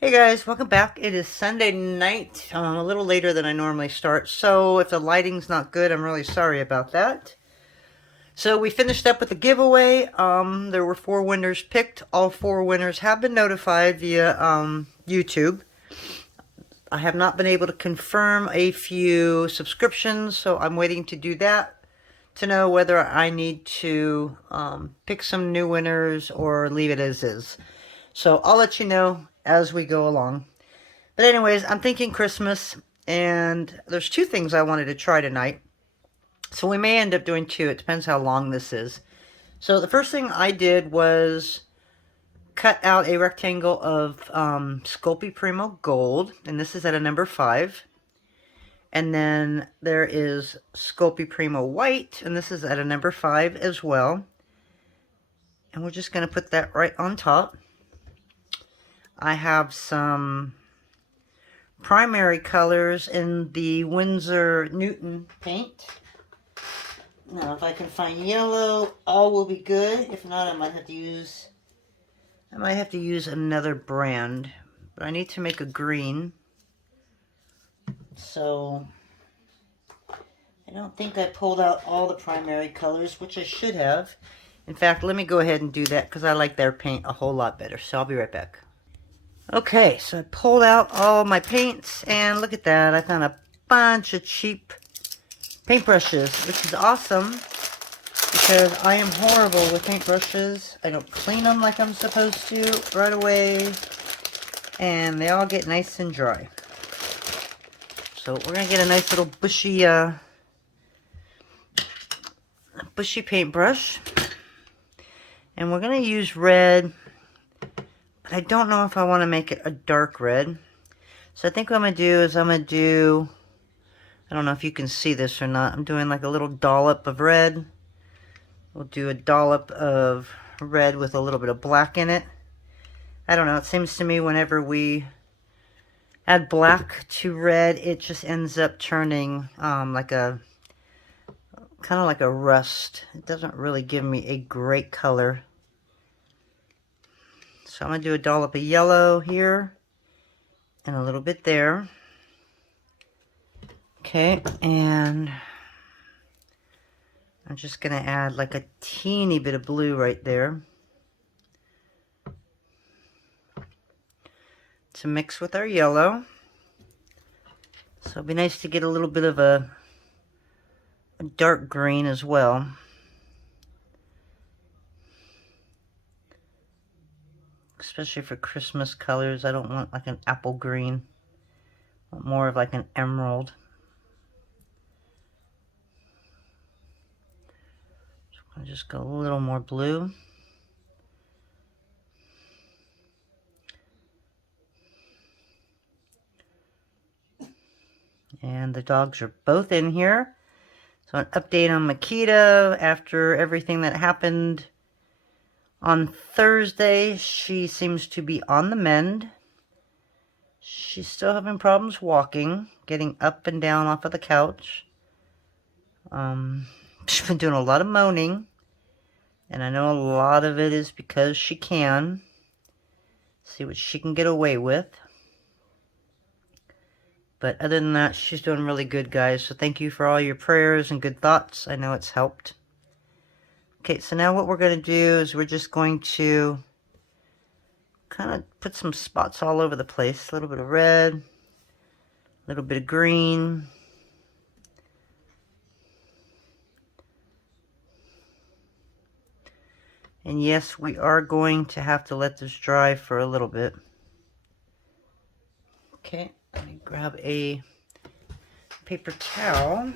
Hey guys, welcome back. It is Sunday night, a little later than I normally start, so if the lighting's not good, I'm really sorry about that. So we finished up with the giveaway. There were 4 winners picked. All 4 winners have been notified via YouTube. I have not been able to confirm a few subscriptions, so I'm waiting to do that to know whether I need to pick some new winners or leave it as is. So I'll let you know as we go along. But anyways, I'm thinking Christmas, and there's 2 things I wanted to try tonight. So we may end up doing 2. It depends how long this is. So the first thing I did was cut out a rectangle of Sculpey Premo Gold, and this is at a number 5. And then there is Sculpey Premo White, and this is at a number 5 as well. And we're just going to put that right on top. I have some primary colors in the Winsor Newton paint. Now, if I can find yellow, all will be good. If not, I might have to use another brand. But I need to make a green. So I don't think I pulled out all the primary colors, which I should have. In fact, let me go ahead and do that because I like their paint a whole lot better. So I'll be right back. Okay, so I pulled out all my paints, and look at that. I found a bunch of cheap paintbrushes, which is awesome because I am horrible with paintbrushes. I don't clean them like I'm supposed to right away, and they all get nice and dry. So we're going to get a nice little bushy paintbrush, and we're going to use red. I don't know if I want to make it a dark red. So I think what I'm going to do is I don't know if you can see this or not. I'm doing like a little dollop of red. We'll do a dollop of red with a little bit of black in it. I don't know. It seems to me whenever we add black to red, it just ends up turning like a kind of like a rust. It doesn't really give me a great color. So I'm going to do a dollop of yellow here and a little bit there. Okay, and I'm just going to add like a teeny bit of blue right there to mix with our yellow. So it'd be nice to get a little bit of a dark green as well. Especially for Christmas colors. I don't want like an apple green. I want more of like an emerald. So I'm going to just go a little more blue. And the dogs are both in here. So an update on Makita after everything that happened on Thursday. She seems to be on the mend. She's still having problems walking, getting up and down off of the couch. She's been doing a lot of moaning, and I know a lot of it is because she can. See what she can get away with. But other than that, she's doing really good, guys. So thank you for all your prayers and good thoughts. I know it's helped. Okay, so now what we're going to do is we're just going to kind of put some spots all over the place. A little bit of red, a little bit of green. And yes, we are going to have to let this dry for a little bit. Okay, let me grab a paper towel.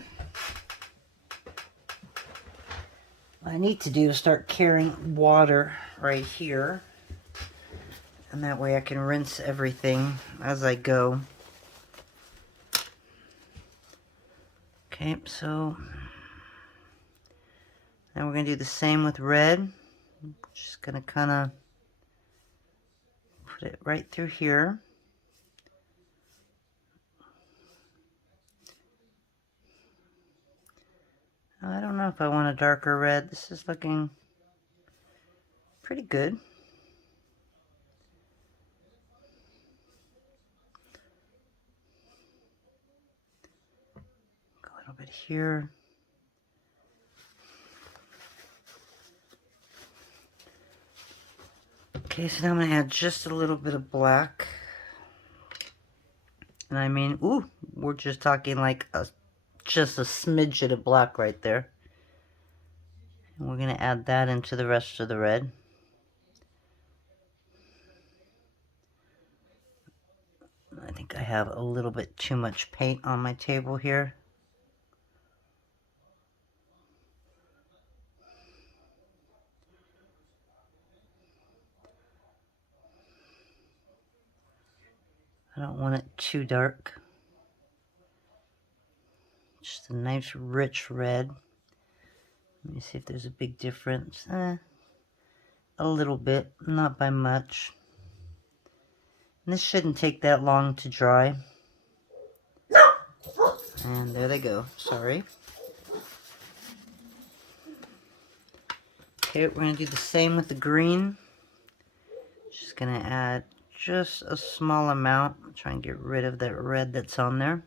What I need to do is start carrying water right here. And that way I can rinse everything as I go. Okay, so now we're going to do the same with red. Just going to kind of put it right through here. I don't know if I want a darker red. This is looking pretty good. here. Okay, so now I'm going to add just a little bit of black. And I mean, ooh, we're just talking like just a smidget of black right there. And we're going to add that into the rest of the red. I think I have a little bit too much paint on my table here. I don't want it too dark. Just a nice rich red. Let me see if there's a big difference. A little bit, not by much. And this shouldn't take that long to dry. And there they go, sorry. Okay, we're going to do the same with the green. Just going to add just a small amount. Try and get rid of that red that's on there.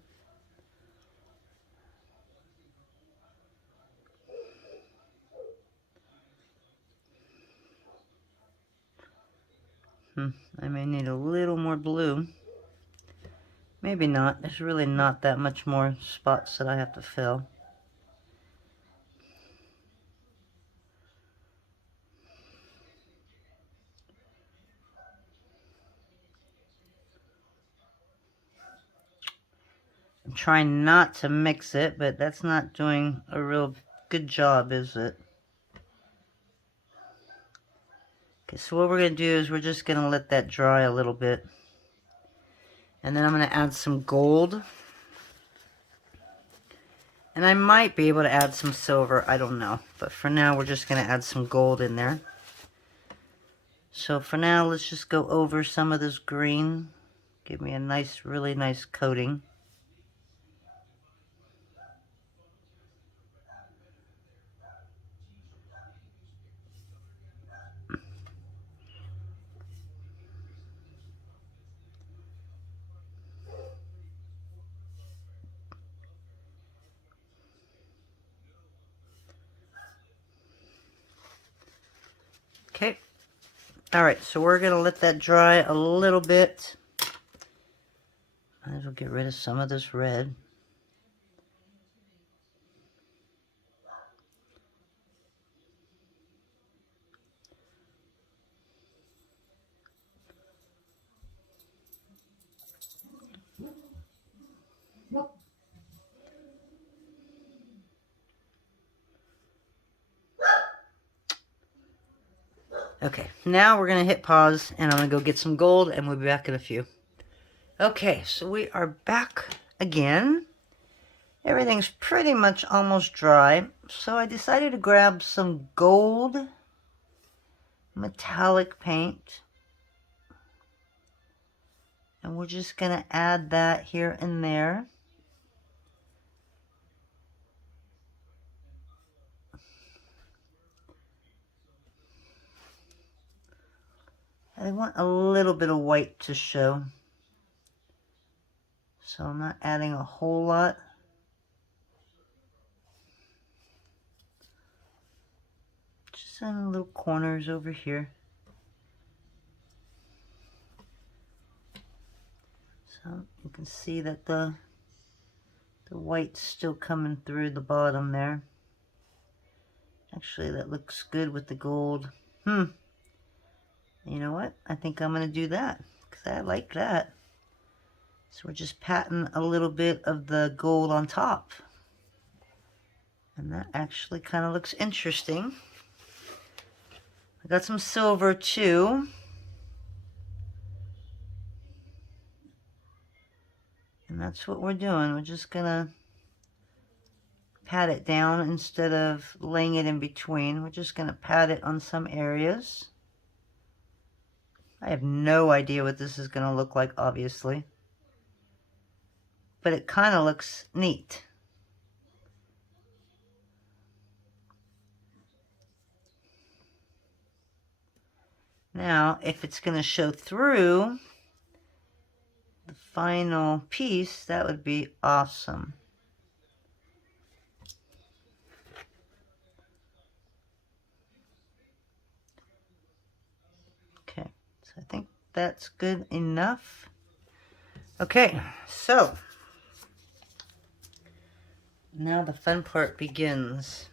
I may need a little more blue. Maybe not. There's really not that much more spots that I have to fill. I'm trying not to mix it, but that's not doing a real good job, is it? Okay, so what we're going to do is we're just going to let that dry a little bit. And then I'm going to add some gold. And I might be able to add some silver, I don't know. But for now, we're just going to add some gold in there. So for now, let's just go over some of this green. Give me a nice, really nice coating. Okay. Alright, so we're going to let that dry a little bit. Might as well get rid of some of this red. Okay, now we're going to hit pause, and I'm going to go get some gold, and we'll be back in a few. Okay, so we are back again. Everything's pretty much almost dry, so I decided to grab some gold metallic paint. And we're just going to add that here and there. I want a little bit of white to show. So I'm not adding a whole lot. Just in little corners over here. So you can see that the white's still coming through the bottom there. Actually, that looks good with the gold. You know what? I think I'm going to do that, because I like that. So we're just patting a little bit of the gold on top. And that actually kind of looks interesting. I got some silver too. And that's what we're doing. We're just going to pat it down instead of laying it in between. We're just going to pat it on some areas. I have no idea what this is going to look like, obviously. But it kind of looks neat. Now, if it's going to show through the final piece, that would be awesome. I think that's good enough. Okay, so now the fun part begins.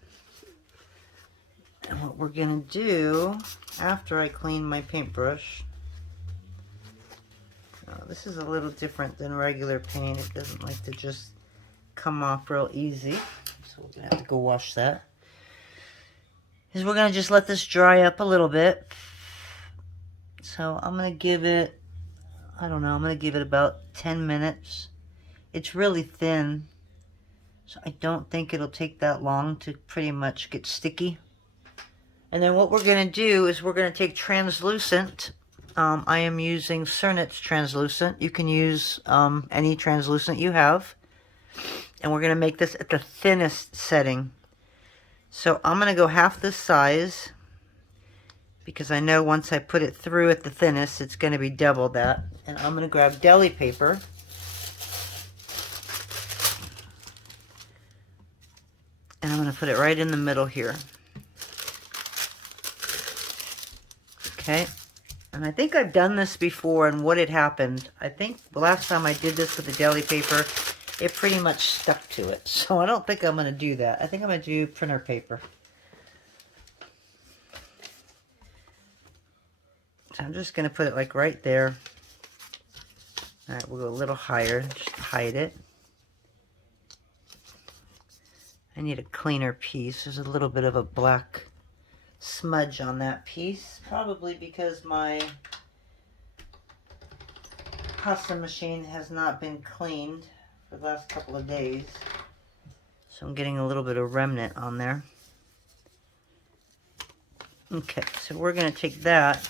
And what we're going to do after I clean my paintbrush, this is a little different than regular paint. It doesn't like to just come off real easy. So we're going to have to go wash that. Is we're going to just let this dry up a little bit. So I'm going to give it, I don't know, I'm going to give it about 10 minutes. It's really thin, so I don't think it'll take that long to pretty much get sticky. And then what we're going to do is we're going to take translucent. I am using Cernit's translucent. You can use any translucent you have. And we're going to make this at the thinnest setting. So I'm going to go half this size, because I know once I put it through at the thinnest, it's going to be double that. And I'm going to grab deli paper. And I'm going to put it right in the middle here. Okay. And I think I've done this before, and what had happened, I think the last time I did this with the deli paper, it pretty much stuck to it. So I don't think I'm going to do that. I think I'm going to do printer paper. So I'm just going to put it like right there. All right, we'll go a little higher just to hide it. I need a cleaner piece. There's a little bit of a black smudge on that piece, probably because my pasta machine has not been cleaned for the last couple of days. So I'm getting a little bit of remnant on there. Okay, so we're going to take that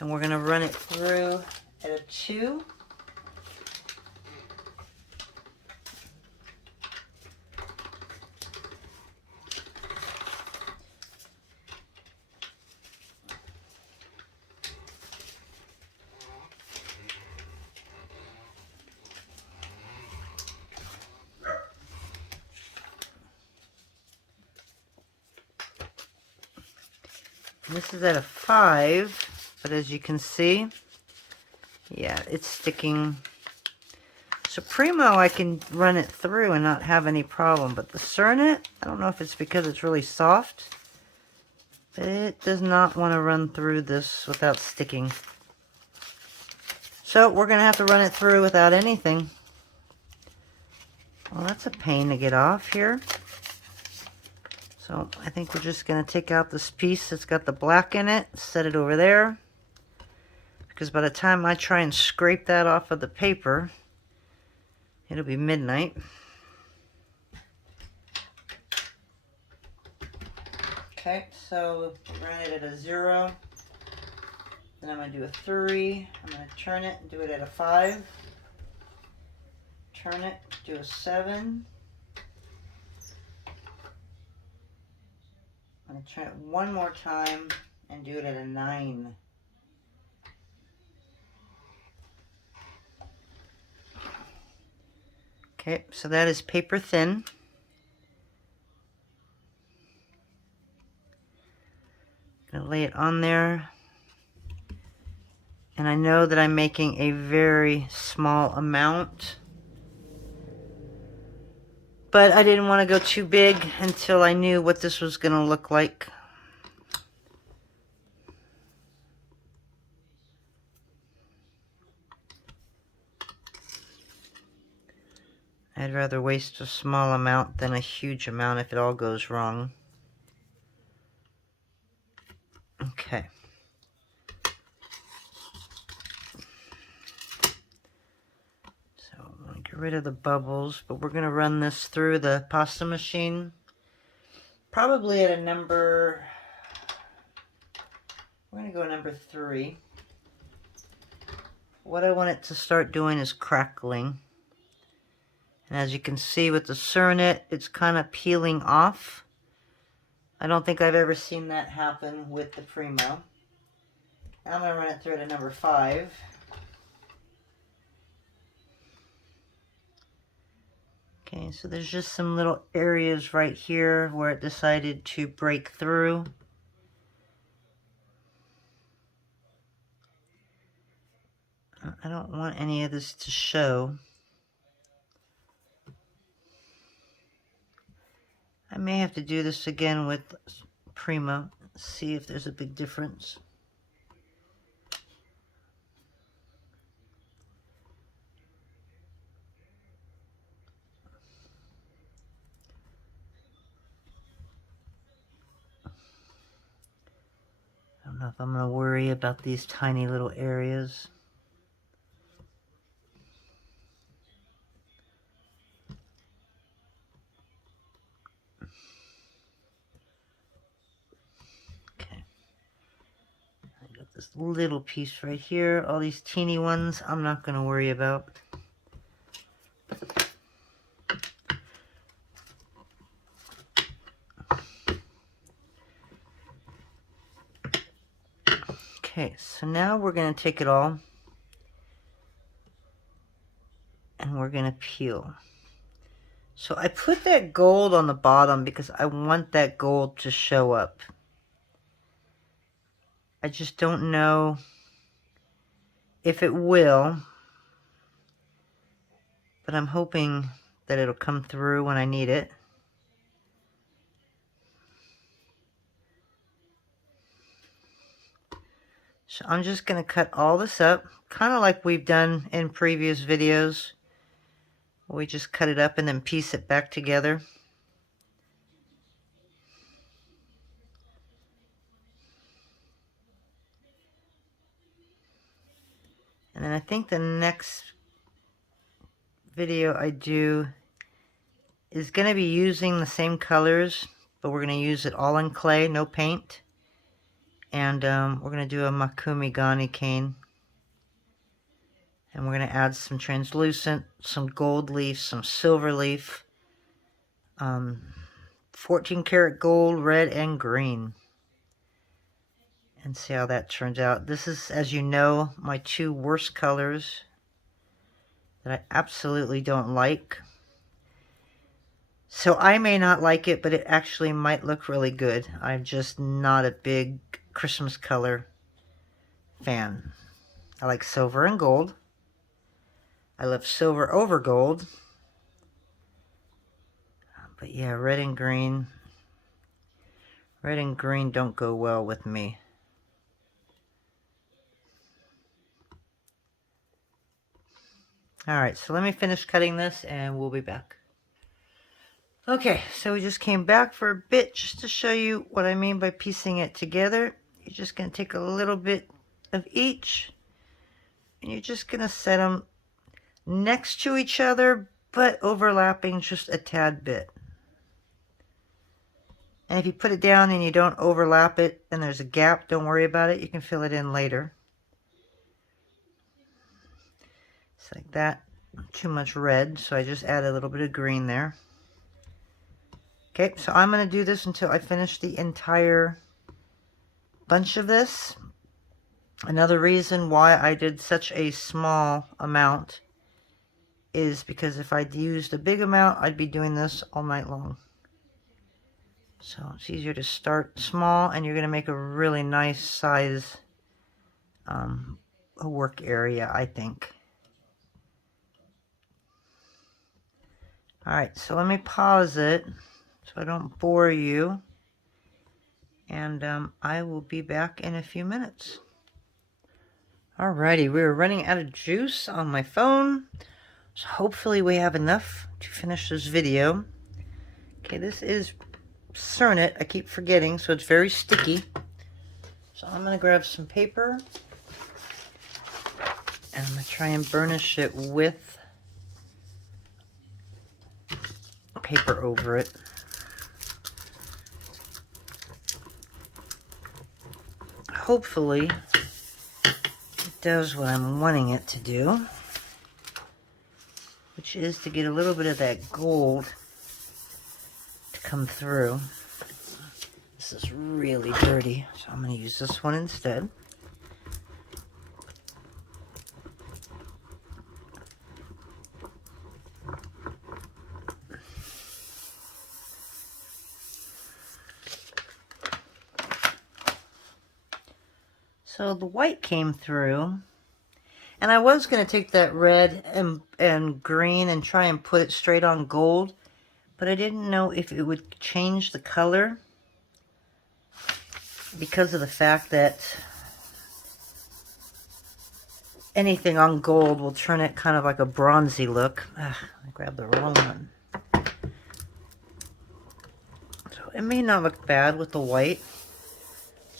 and we're going to run it through at a 2. This is at a 5, but as you can see, yeah, it's sticking. So Premo, I can run it through and not have any problem, but the Cernit, I don't know if it's because it's really soft, but it does not want to run through this without sticking. So we're going to have to run it through without anything. Well, that's a pain to get off here. So I think we're just going to take out this piece that's got the black in it, set it over there, because by the time I try and scrape that off of the paper, it'll be midnight. Okay, so we ran it at a 0. Then I'm going to do a 3. I'm going to turn it and do it at a 5. Turn it, do a 7. I'm going to turn it one more time and do it at a 9. Okay, so that is paper thin. I'm going to lay it on there. And I know that I'm making a very small amount, but I didn't want to go too big until I knew what this was going to look like. I'd rather waste a small amount than a huge amount if it all goes wrong. Okay. So I'm going to get rid of the bubbles, but we're going to run this through the pasta machine. Probably at a number, we're going to go number 3. What I want it to start doing is crackling. And as you can see with the Cernit, it's kind of peeling off. I don't think I've ever seen that happen with the Premo. I'm going to run it through to number 5. Okay, so there's just some little areas right here where it decided to break through. I don't want any of this to show. I may have to do this again with Premo, see if there's a big difference. I don't know if I'm going to worry about these tiny little areas. Okay. I got this little piece right here. All these teeny ones I'm not going to worry about. Okay, so now we're going to take it all and we're going to peel. So I put that gold on the bottom because I want that gold to show up. I just don't know if it will, but I'm hoping that it'll come through when I need it. So I'm just going to cut all this up, kind of like we've done in previous videos. We just cut it up and then piece it back together. And then I think the next video I do is going to be using the same colors, but we're going to use it all in clay, no paint. And we're going to do a Makumi Gani cane. And we're going to add some translucent, some gold leaf, some silver leaf, 14 karat gold, red and green. And see how that turns out. This is, as you know, my two worst colors that I absolutely don't like. So I may not like it, but it actually might look really good. I'm just not a big Christmas color fan. I like silver and gold. I love silver over gold. But yeah, red and green. Red and green don't go well with me. Alright, so let me finish cutting this and we'll be back. Okay, so we just came back for a bit just to show you what I mean by piecing it together. You're just going to take a little bit of each and you're just going to set them next to each other but overlapping just a tad bit. And if you put it down and you don't overlap it and there's a gap, don't worry about it. You can fill it in later. It's like that. Too much red, so I just add a little bit of green there. Okay, so I'm going to do this until I finish the entire bunch of this. Another reason why I did such a small amount is because if I'd used a big amount, I'd be doing this all night long. So it's easier to start small, and you're going to make a really nice size a work area, I think. Alright, so let me pause it so I don't bore you. And I will be back in a few minutes. Alrighty, we're running out of juice on my phone. So hopefully we have enough to finish this video. Okay, this is Cernit. I keep forgetting, so it's very sticky. So I'm going to grab some paper. And I'm going to try and burnish it with paper over it. Hopefully it does what I'm wanting it to do, which is to get a little bit of that gold to come through. This is really dirty, so I'm going to use this one instead. So the white came through, And I was going to take that red and green and try and put it straight on gold, but I didn't know if it would change the color because of the fact that anything on gold will turn it kind of like a bronzy look. I grabbed the wrong one. So it may not look bad with the white,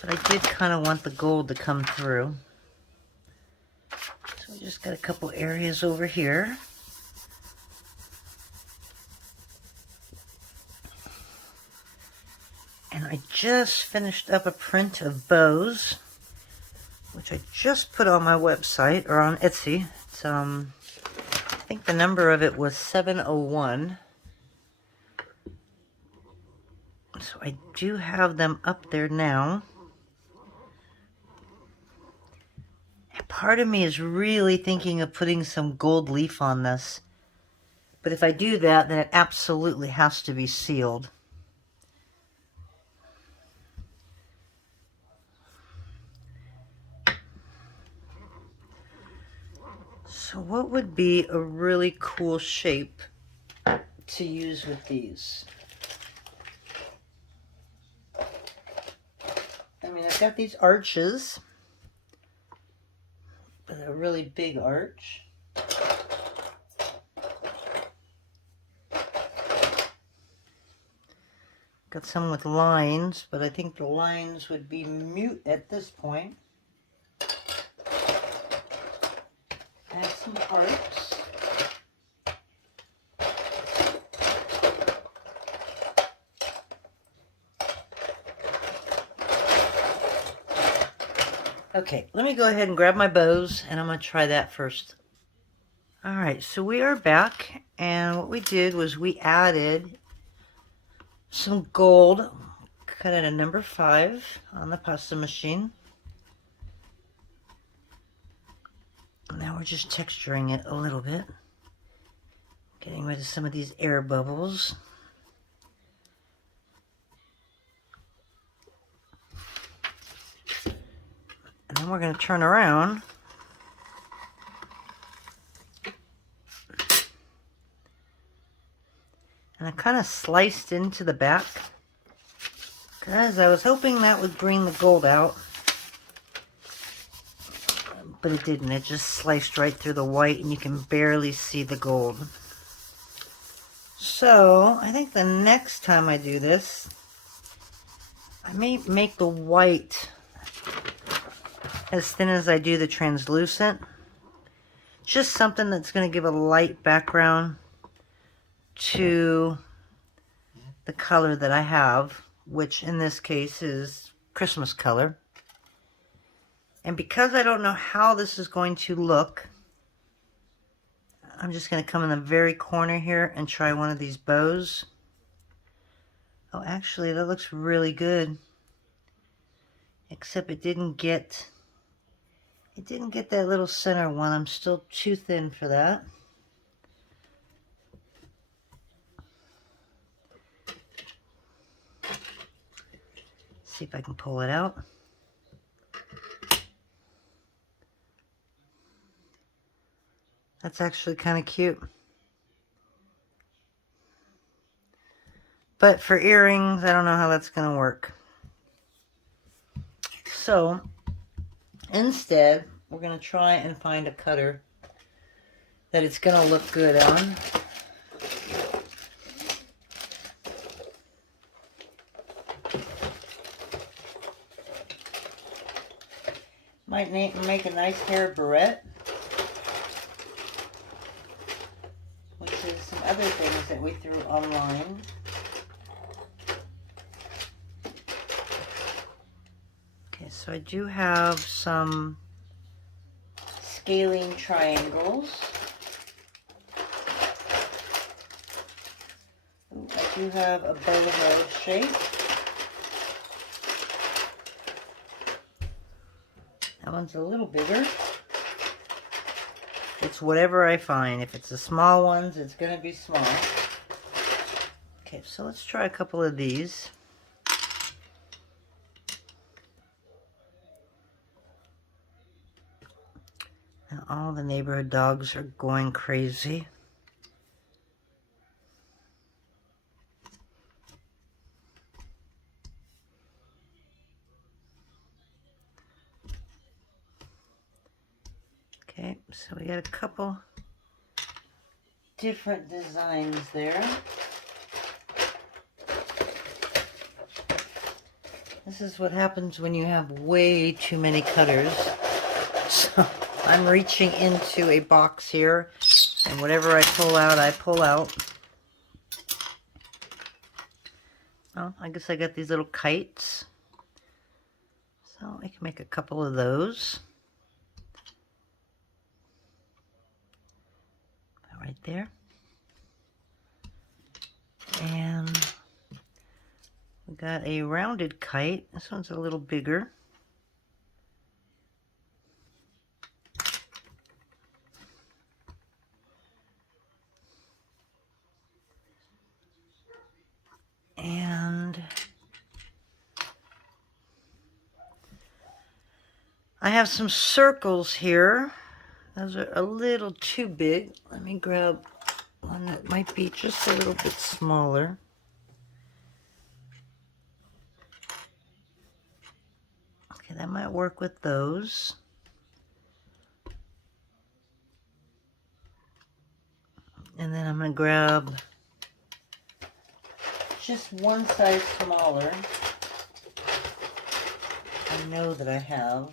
but I did kind of want the gold to come through. So we just got a couple areas over here. And I just finished up a print of bows, which I just put on my website, or on Etsy. It's, I think the number of it was 701. So I do have them up there now. And part of me is really thinking of putting some gold leaf on this. But if I do that, then it absolutely has to be sealed. So what would be a really cool shape to use with these? I mean, I've got these arches, but a really big arch. Got some with lines, but I think the lines would be mute at this point. I have some hearts. Okay, let me go ahead and grab my bows, and I'm going to try that first. Alright, so we are back, and what we did was we added some gold, cut at a number 5 on the pasta machine. Now we're just texturing it a little bit, getting rid of some of these air bubbles. And then we're going to turn around and I kind of sliced into the back because I was hoping that would bring the gold out, but it didn't. It just sliced right through the white and you can barely see the gold. So I think the next time I do this, I may make the white as thin as I do the translucent. Just something that's going to give a light background to the color that I have, which in this case is Christmas color. And because I don't know how this is going to look, I'm just going to come in the very corner here and try one of these bows. Oh, actually, that looks really good. Except it didn't get that little center one. I'm still too thin for that. See if I can pull it out. That's actually kind of cute. But for earrings, I don't know how that's going to work. So, instead, we're going to try and find a cutter that it's going to look good on. Might make a nice hair barrette, which is some other things that we threw online. Okay, so I do have some scaling triangles. Ooh, I do have a boho shape. That one's a little bigger. It's whatever I find. If it's the small ones, it's going to be small. Okay, so let's try a couple of these. And all the neighborhood dogs are going crazy. Okay, so we got a couple different designs there. This is what happens when you have way too many cutters. So I'm reaching into a box here, and whatever I pull out, I pull out. Oh, I guess I got these little kites. So I can make a couple of those. Right there. And we got a rounded kite. This one's a little bigger. And I have some circles here. Those are a little too big. Let me grab one that might be just a little bit smaller. Okay, that might work with those. And then I'm going to grab just one size smaller. I know that I have.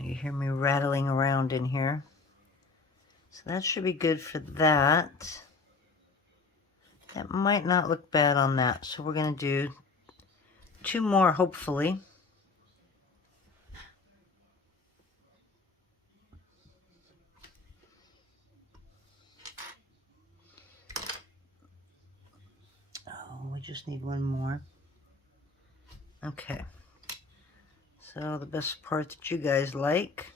You hear me rattling around in here. So that should be good for that. That might not look bad on that. So we're going to do 2 more, hopefully. Oh, we just need 1 more. Okay. So the best part that you guys like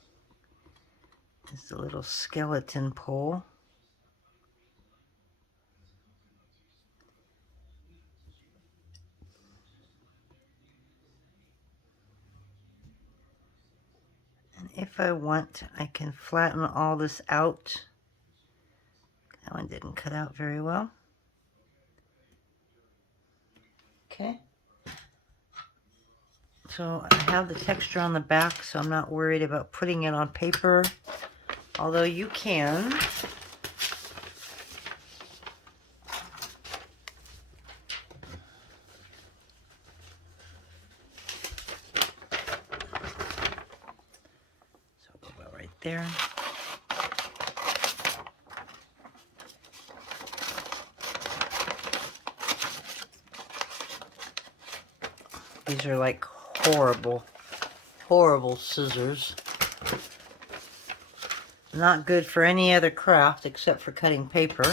is the little skeleton pole. And if I want, I can flatten all this out. That one didn't cut out very well. Okay. So I have the texture on the back, so I'm not worried about putting it on paper, although you can. So I'll go about right there. These are like horrible, horrible scissors. Not good for any other craft except for cutting paper.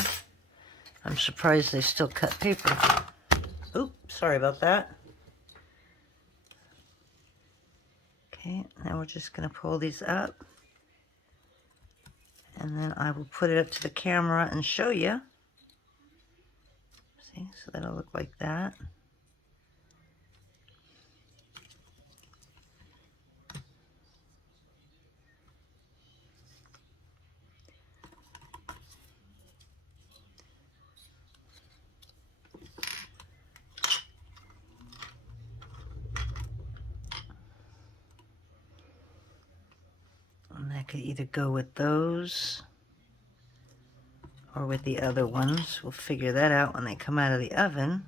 I'm surprised they still cut paper. Oops, sorry about that. Okay, now we're just going to pull these up. And then I will put it up to the camera and show you. See, so that'll look like that. And I could either go with those or with the other ones. We'll figure that out when they come out of the oven.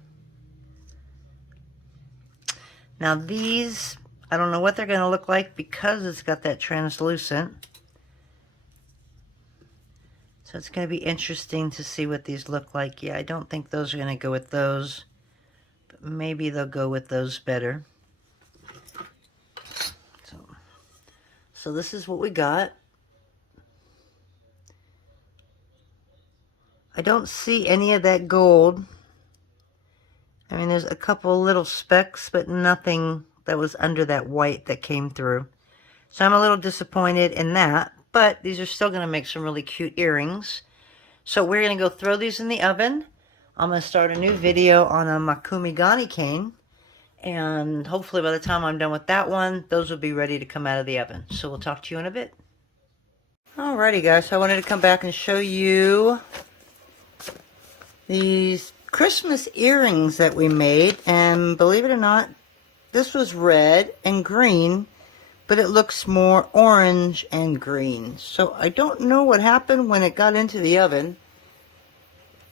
Now these, I don't know what they're going to look like because it's got that translucent. So it's going to be interesting to see what these look like. Yeah, I don't think those are going to go with those, but maybe they'll go with those better. So this is what we got. I don't see any of that gold. I mean, there's a couple little specks, but nothing that was under that white that came through. So I'm a little disappointed in that, but these are still going to make some really cute earrings. So we're going to go throw these in the oven. I'm going to start a new video on a Makumigani cane. And hopefully by the time I'm done with that one, those will be ready to come out of the oven. So we'll talk to you in a bit. Alrighty guys, so I wanted to come back and show you these Christmas earrings that we made. And believe it or not, this was red and green, but it looks more orange and green. So I don't know what happened when it got into the oven,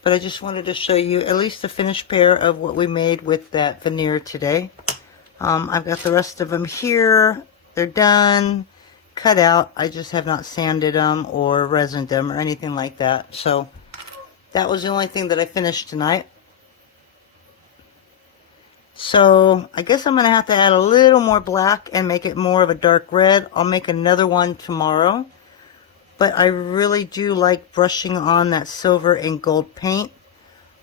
but I just wanted to show you at least a finished pair of what we made with that veneer today. I've got the rest of them here. They're done, cut out. I just have not sanded them or resined them or anything like that. So that was the only thing that I finished tonight. So I guess I'm going to have to add a little more black and make it more of a dark red. I'll make another one tomorrow. But I really do like brushing on that silver and gold paint.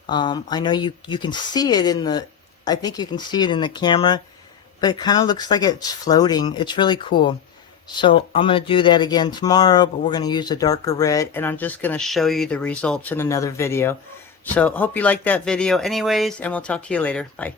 I know you can see it in the, I think you can see it in the camera, but it kind of looks like it's floating. It's really cool. So I'm going to do that again tomorrow, but we're going to use a darker red, and I'm just going to show you the results in another video. So hope you liked that video anyways, and we'll talk to you later. Bye.